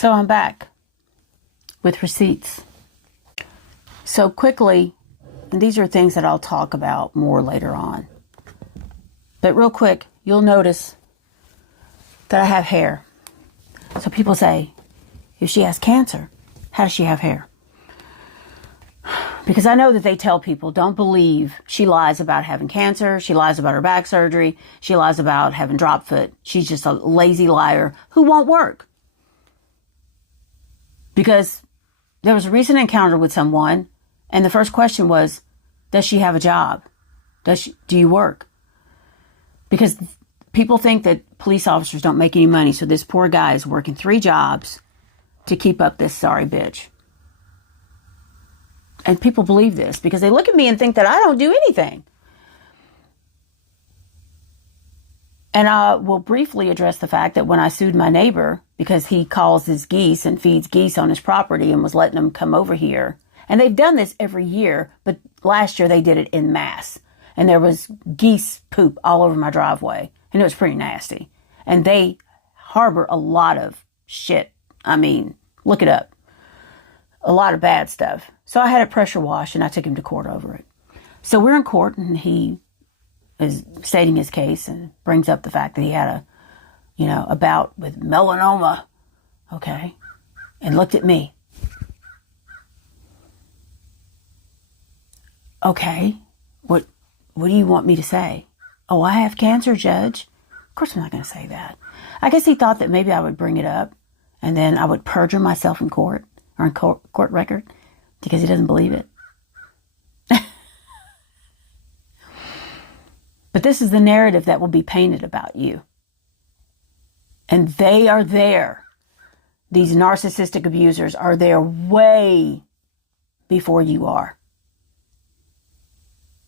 So I'm back with receipts. So quickly, and these are things that I'll talk about more later on. But real quick, you'll notice that I have hair. So people say, if she has cancer, how does she have hair? Because I know that they tell people, don't believe she lies about having cancer. She lies about her back surgery. She lies about having drop foot. She's just a lazy liar who won't work. Because there was a recent encounter with someone, and the first question was, does she have a job? Do you work? Because people think that police officers don't make any money, so this poor guy is working 3 jobs to keep up this sorry bitch. And people believe this because they look at me and think that I don't do anything. And I will briefly address the fact that when I sued my neighbor because he calls his geese and feeds geese on his property and was letting them come over here. And they've done this every year, but last year they did it en masse. And there was geese poop all over my driveway. And it was pretty nasty. And they harbor a lot of shit. I mean, look it up. A lot of bad stuff. So I had it pressure washed and I took him to court over it. So we're in court and he is stating his case and brings up the fact that he had a bout with melanoma. Okay. And looked at me. Okay. What do you want me to say? Oh, I have cancer, Judge. Of course I'm not going to say that. I guess he thought that maybe I would bring it up and then I would perjure myself in court or in court record because he doesn't believe it. But this is the narrative that will be painted about you. And they are there. These narcissistic abusers are there way before you are.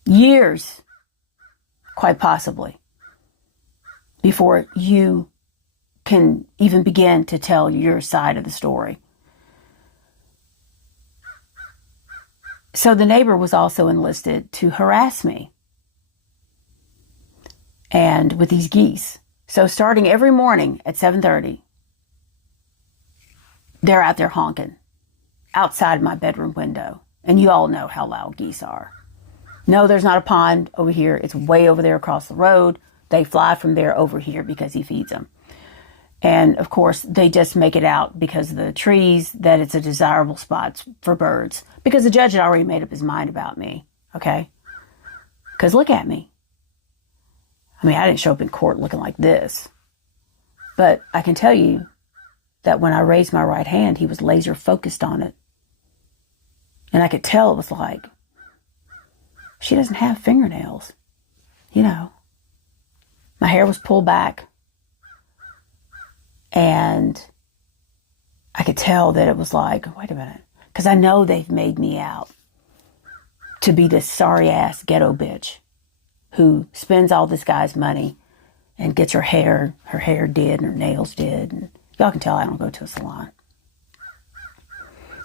Years, quite possibly, before you can even begin to tell your side of the story. So the neighbor was also enlisted to harass me. And with these geese. So starting every morning at 7:30, they're out there honking outside my bedroom window. And you all know how loud geese are. No, there's not a pond over here. It's way over there across the road. They fly from there over here because he feeds them. And of course, they just make it out because of the trees that it's a desirable spot for birds. Because the judge had already made up his mind about me. Okay? Because look at me. I mean, I didn't show up in court looking like this. But I can tell you that when I raised my right hand, he was laser focused on it. And I could tell it was like, she doesn't have fingernails. You know. My hair was pulled back. And I could tell that it was like, wait a minute. Because I know they've made me out to be this sorry ass ghetto bitch who spends all this guy's money and gets her hair did and her nails did. And y'all can tell I don't go to a salon.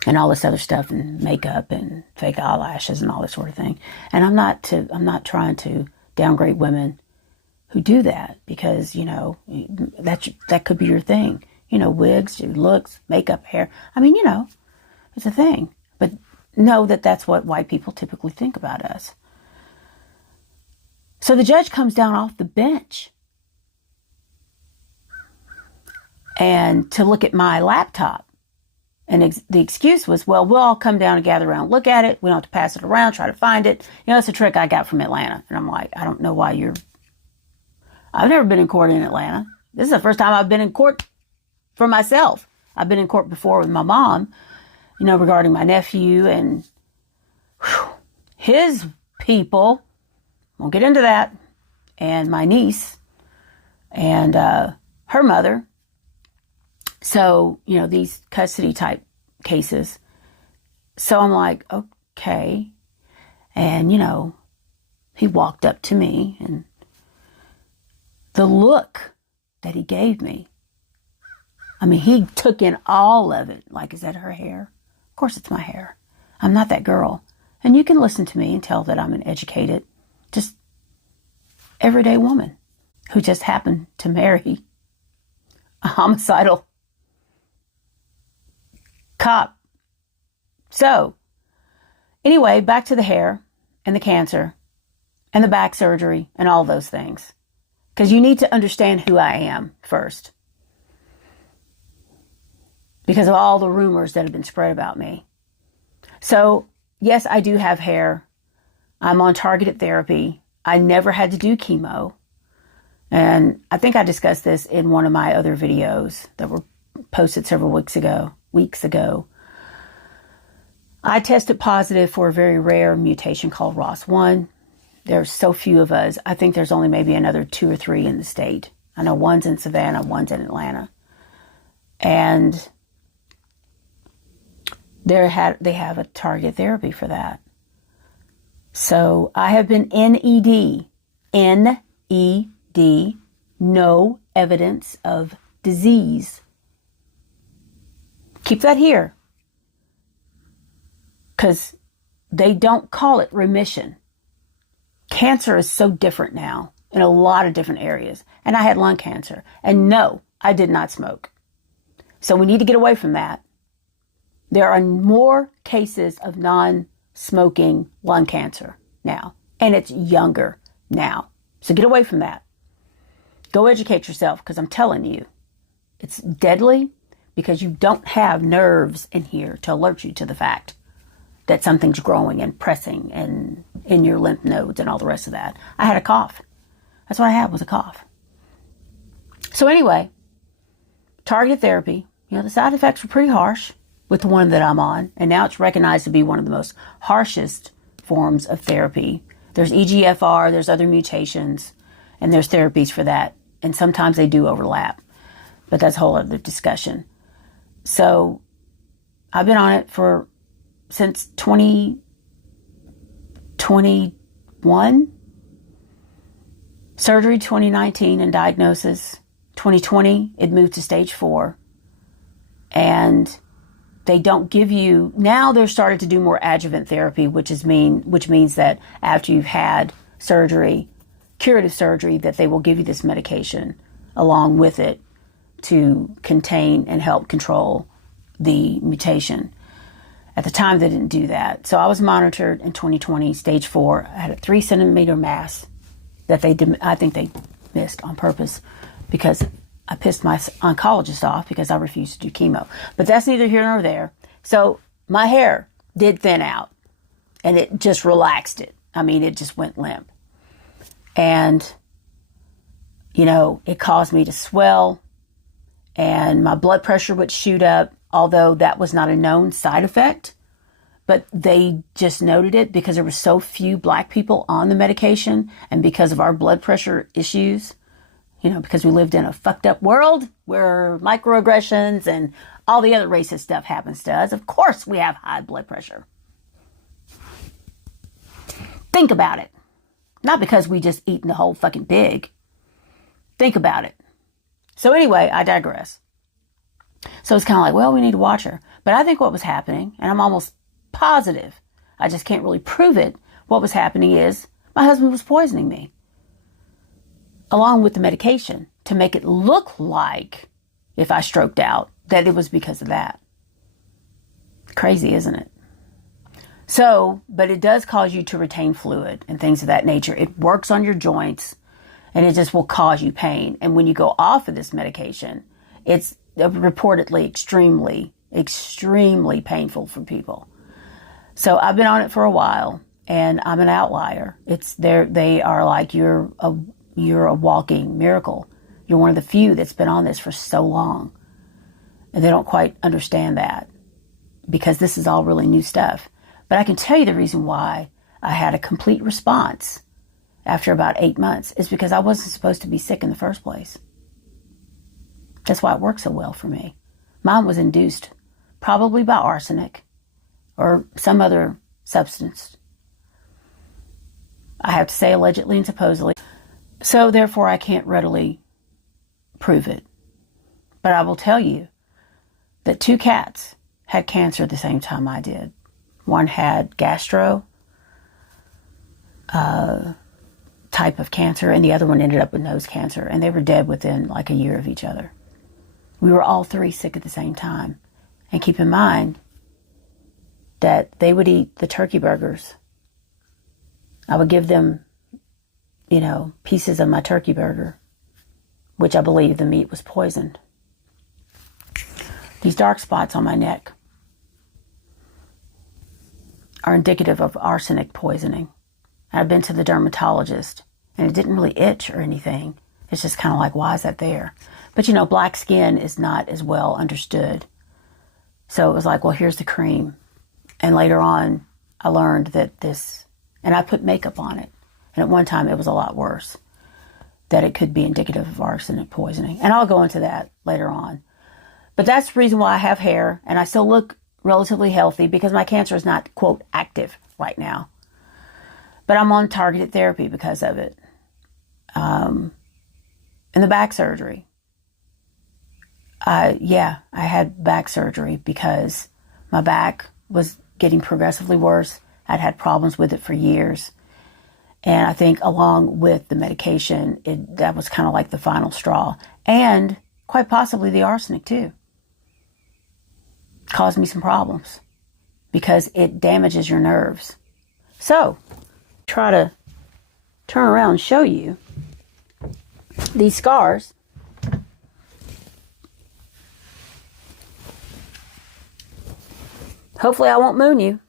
And all this other stuff and makeup and fake eyelashes and all this sort of thing. And I'm not trying to downgrade women who do that because, that could be your thing. Wigs, your looks, makeup, hair. I mean, it's a thing. But know that that's what white people typically think about us. So the judge comes down off the bench and to look at my laptop. And the excuse was, well, we'll all come down and gather around, look at it. We don't have to pass it around, try to find it. It's a trick I got from Atlanta. And I'm like, I don't know why I've never been in court in Atlanta. This is the first time I've been in court for myself. I've been in court before with my mom, regarding my nephew and his people. Won't get into that. And my niece and her mother. So, these custody type cases. So I'm like, okay. And, he walked up to me and the look that he gave me. I mean, he took in all of it. Like, is that her hair? Of course it's my hair. I'm not that girl. And you can listen to me and tell that I'm an educated, just everyday woman who just happened to marry a homicidal cop. So, anyway, back to the hair and the cancer and the back surgery and all those things. Because you need to understand who I am first. Because of all the rumors that have been spread about me. So, yes, I do have hair. I'm on targeted therapy. I never had to do chemo. And I think I discussed this in one of my other videos that were posted several weeks ago. I tested positive for a very rare mutation called ROS1. There's so few of us. I think there's only maybe another 2 or 3 in the state. I know one's in Savannah, one's in Atlanta. And they have a targeted therapy for that. So I have been NED, no evidence of disease. Keep that here. Because they don't call it remission. Cancer is so different now in a lot of different areas. And I had lung cancer. And no, I did not smoke. So we need to get away from that. There are more cases of non-smoking lung cancer now. And it's younger now. So get away from that. Go educate yourself, because I'm telling you, it's deadly because you don't have nerves in here to alert you to the fact that something's growing and pressing and in your lymph nodes and all the rest of that. I had a cough. That's what I had, was a cough. So anyway, targeted therapy, the side effects were pretty harsh with the one that I'm on. And now it's recognized to be one of the most harshest forms of therapy. There's EGFR, there's other mutations, and there's therapies for that. And sometimes they do overlap. But that's a whole other discussion. So I've been on it since 2021. Surgery 2019 and diagnosis 2020. It moved to stage 4. And they don't give you, now they're starting to do more adjuvant therapy, which means that after you've had surgery, curative surgery, that they will give you this medication along with it to contain and help control the mutation. At the time, they didn't do that. So I was monitored in 2020, stage 4. I had a 3-centimeter mass that I think they missed on purpose because I pissed my oncologist off because I refused to do chemo. But that's neither here nor there. So my hair did thin out and it just relaxed it. I mean, it just went limp. And, it caused me to swell and my blood pressure would shoot up, although that was not a known side effect. But they just noted it because there were so few Black people on the medication and because of our blood pressure issues, because we lived in a fucked up world where microaggressions and all the other racist stuff happens to us. Of course we have high blood pressure. Think about it. Not because we just eaten the whole fucking pig. Think about it. So anyway, I digress. So it's kind of like, well, we need to watch her. But I think what was happening, and I'm almost positive, I just can't really prove it, what was happening is my husband was poisoning me along with the medication to make it look like, if I stroked out, that it was because of that. Crazy, isn't it? So, but it does cause you to retain fluid and things of that nature. It works on your joints and it just will cause you pain. And when you go off of this medication, it's reportedly extremely, extremely painful for people. So I've been on it for a while and I'm an outlier. They are like, you're a walking miracle. You're one of the few that's been on this for so long. And they don't quite understand that because this is all really new stuff. But I can tell you the reason why I had a complete response after about 8 months is because I wasn't supposed to be sick in the first place. That's why it worked so well for me. Mine was induced probably by arsenic or some other substance. I have to say allegedly and supposedly. So therefore I can't readily prove it. But I will tell you that 2 cats had cancer at the same time I did. One had gastro type of cancer, and the other one ended up with nose cancer, and they were dead within like a year of each other. We were all 3 sick at the same time. And keep in mind, that they would eat the turkey burgers. I would give them, pieces of my turkey burger, which I believe the meat was poisoned. These dark spots on my neck are indicative of arsenic poisoning. I've been to the dermatologist, and it didn't really itch or anything. It's just kind of like, why is that there? But black skin is not as well understood. So it was like, well, here's the cream. And later on, I learned that and I put makeup on it. And at one time, it was a lot worse, that it could be indicative of arsenic poisoning. And I'll go into that later on. But that's the reason why I have hair, and I still look relatively healthy, because my cancer is not, quote, active right now. But I'm on targeted therapy because of it. And the back surgery. I had back surgery because my back was getting progressively worse. I'd had problems with it for years. And I think along with the medication, that was kind of like the final straw. And quite possibly the arsenic too. Caused me some problems because it damages your nerves. So, try to turn around and show you these scars. Hopefully I won't moon you.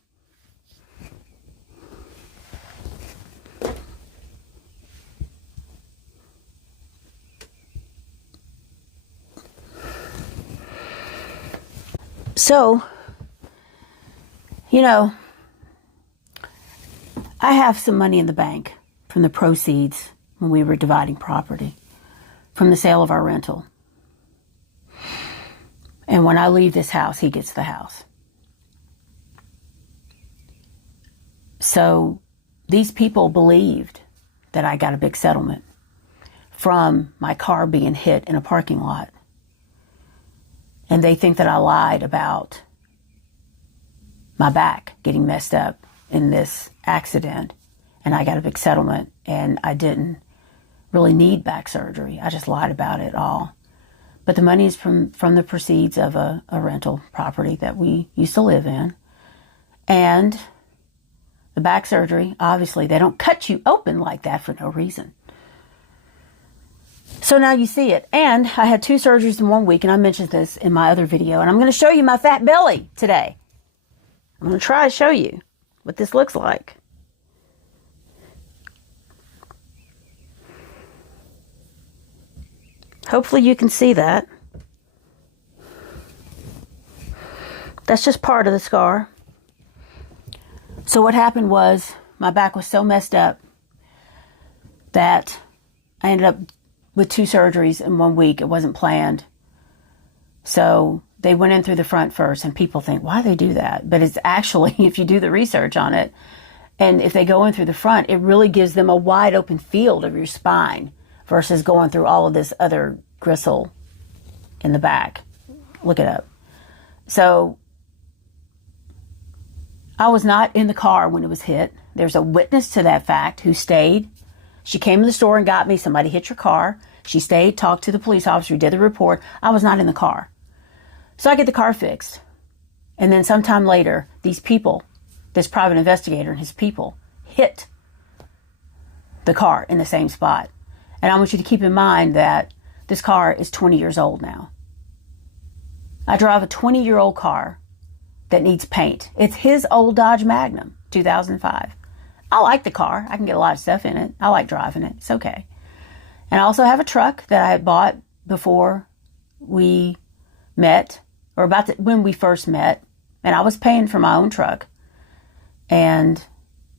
So, I have some money in the bank from the proceeds when we were dividing property from the sale of our rental. And when I leave this house, he gets the house. So these people believed that I got a big settlement from my car being hit in a parking lot. And they think that I lied about my back getting messed up in this accident. And I got a big settlement, and I didn't really need back surgery. I just lied about it all. But the money is from the proceeds of a rental property that we used to live in. And the back surgery, obviously, they don't cut you open like that for no reason. So now you see it. And I had 2 surgeries in 1 week, and I mentioned this in my other video. And I'm going to show you my fat belly today. I'm going to try to show you what this looks like. Hopefully you can see that. That's just part of the scar. So what happened was my back was so messed up that I ended up with 2 surgeries in 1 week. It wasn't planned. So they went in through the front first, and people think, why do they do that? But it's actually, if you do the research on it, and if they go in through the front, it really gives them a wide open field of your spine versus going through all of this other gristle in the back. Look it up. So I was not in the car when it was hit. There's a witness to that fact who stayed. She came to the store and got me. Somebody hit your car. She stayed, talked to the police officer who did the report. I was not in the car. So I get the car fixed. And then sometime later, these people, this private investigator and his people, hit the car in the same spot. And I want you to keep in mind that this car is 20 years old now. I drive a 20-year-old car that needs paint. It's his old Dodge Magnum, 2005. I like the car. I can get a lot of stuff in it. I like driving it. It's okay. And I also have a truck that I had bought before we met, or when we first met. And I was paying for my own truck and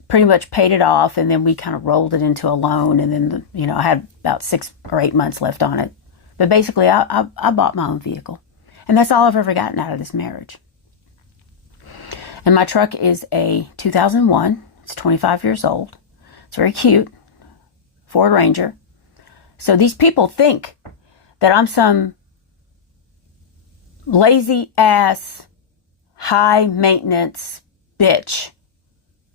pretty much paid it off. And then we kind of rolled it into a loan. And then, I had about 6 or 8 months left on it. But basically, I bought my own vehicle. And that's all I've ever gotten out of this marriage. And my truck is a 2001. It's 25 years old. It's very cute. Ford Ranger. So these people think that I'm some lazy ass, high maintenance bitch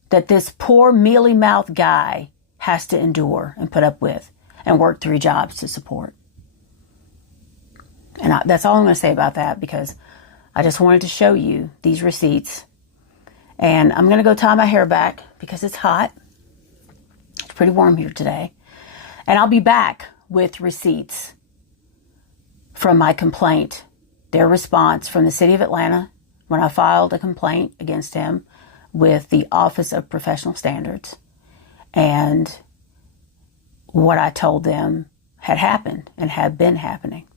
that this poor mealy mouth guy has to endure and put up with and work 3 jobs to support. And that's all I'm going to say about that, because I just wanted to show you these receipts. And I'm going to go tie my hair back because it's hot. It's pretty warm here today. And I'll be back with receipts from my complaint, their response from the city of Atlanta when I filed a complaint against him with the Office of Professional Standards, and what I told them had happened and had been happening.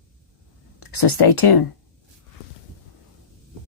So stay tuned.